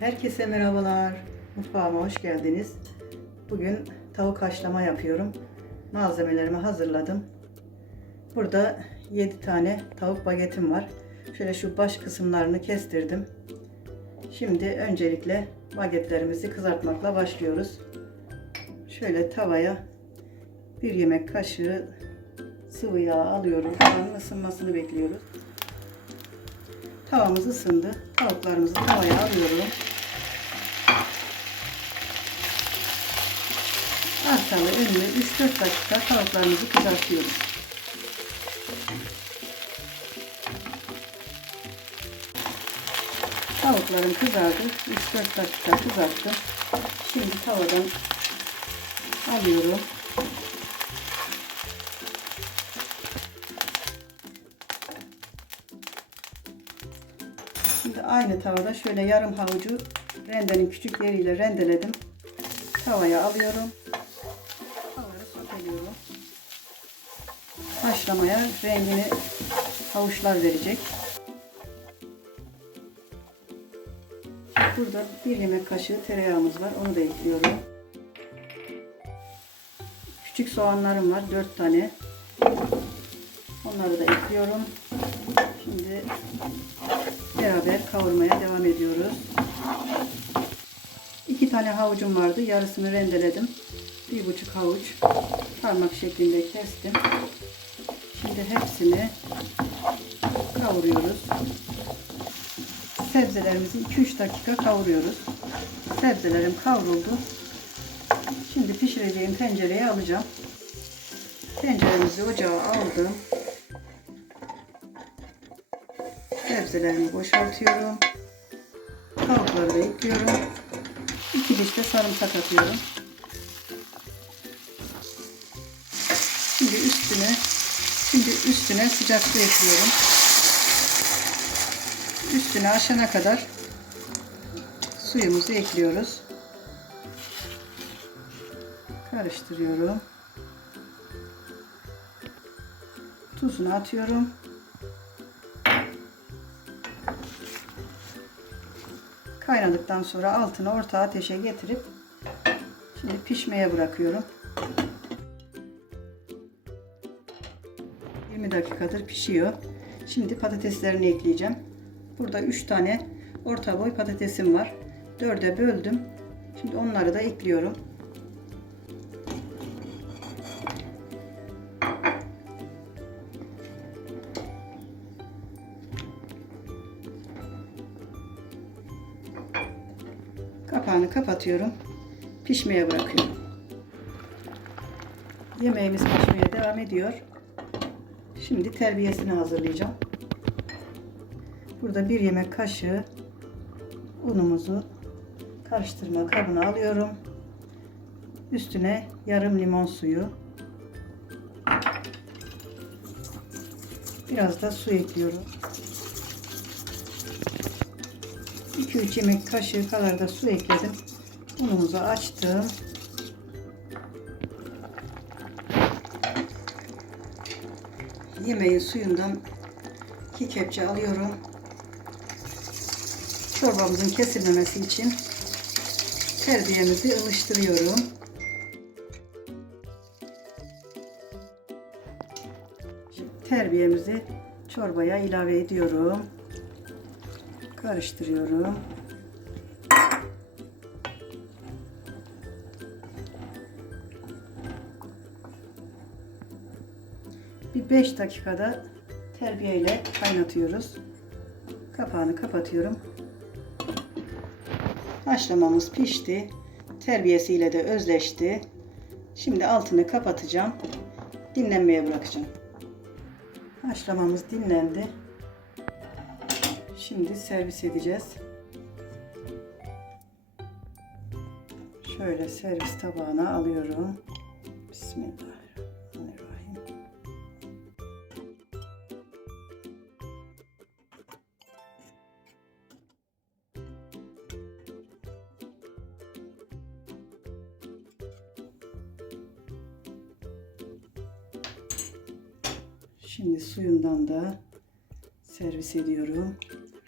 Herkese merhabalar. Mutfağıma hoş geldiniz. Bugün tavuk haşlama yapıyorum. Malzemelerimi hazırladım. Burada 7 tane tavuk bagetim var. Şöyle şu baş kısımlarını kestirdim. Şimdi öncelikle bagetlerimizi kızartmakla başlıyoruz. Şöyle tavaya bir yemek kaşığı sıvı yağ alıyorum. Tavanın ısınmasını bekliyoruz. Tavamız ısındı. Tavuklarımızı tavaya alıyorum. Arkalı önlü 3-4 dakika tavuklarımızı kızartıyoruz. Tavuklarım kızardı. 3-4 dakika kızarttım. Şimdi tavadan alıyorum. Aynı tavada şöyle yarım havucu rendenin küçük yeriyle rendeledim. Tavaya alıyorum. Tavayı soteliyorum. Haşlamaya rengini havuçlar verecek. Burada bir yemek kaşığı tereyağımız var. Onu da ekliyorum. Küçük soğanlarım var. 4 tane. Onları da ekliyorum. Şimdi beraber kavurmaya devam ediyoruz. İki tane havucum vardı. Yarısını rendeledim. Bir buçuk havuç parmak şeklinde kestim. Şimdi hepsini kavuruyoruz. Sebzelerimizi 2-3 dakika kavuruyoruz. Sebzelerim kavruldu. Şimdi pişireceğim tencereye alacağım. Tenceremizi ocağa aldım. Sebzelerimi boşaltıyorum. Tavukları da ekliyorum. İki diş de sarımsak atıyorum. Şimdi üstüne şimdi üstüne sıcak su ekliyorum. Üstüne aşana kadar suyumuzu ekliyoruz. Karıştırıyorum. Tuzunu atıyorum. Kaynadıktan sonra altını orta ateşe getirip şimdi pişmeye bırakıyorum. 20 dakikadır pişiyor. Şimdi patateslerini ekleyeceğim. Burada 3 tane orta boy patatesim var. 4'e böldüm. Şimdi onları da ekliyorum. Kapağını kapatıyorum. Pişmeye bırakıyorum. Yemeğimiz pişmeye devam ediyor. Şimdi terbiyesini hazırlayacağım. Burada bir yemek kaşığı unumuzu karıştırma kabına alıyorum. Üstüne yarım limon suyu. Biraz da su ekliyorum. 2-3 yemek kaşığı kadar da su ekledim. Unumuzu açtım. Yemeğin suyundan iki kepçe alıyorum. Çorbamızın kesilmemesi için terbiyemizi ılıştırıyorum. Terbiyemizi çorbaya ilave ediyorum. Karıştırıyorum. Bir 5 dakikada terbiye ile kaynatıyoruz. Kapağını kapatıyorum. Haşlamamız pişti. Terbiyesiyle de özleşti. Şimdi altını kapatacağım. Dinlenmeye bırakacağım. Haşlamamız dinlendi. Şimdi servis edeceğiz. Şöyle servis tabağına alıyorum. Bismillahirrahmanirrahim. Şimdi suyundan da servis ediyorum.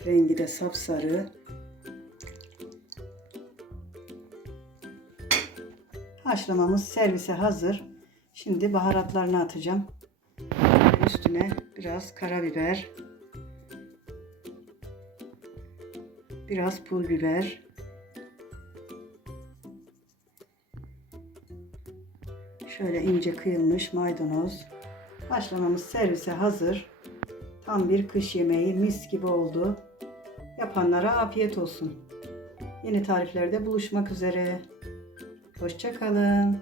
Rengi de sapsarı. Haşlamamız servise hazır. Şimdi baharatlarını atacağım. Üstüne biraz karabiber. Biraz pul biber. Şöyle ince kıyılmış maydanoz. Haşlamamız servise hazır. Tam bir kış yemeği mis gibi oldu. Yapanlara afiyet olsun. Yeni tariflerde buluşmak üzere. Hoşçakalın.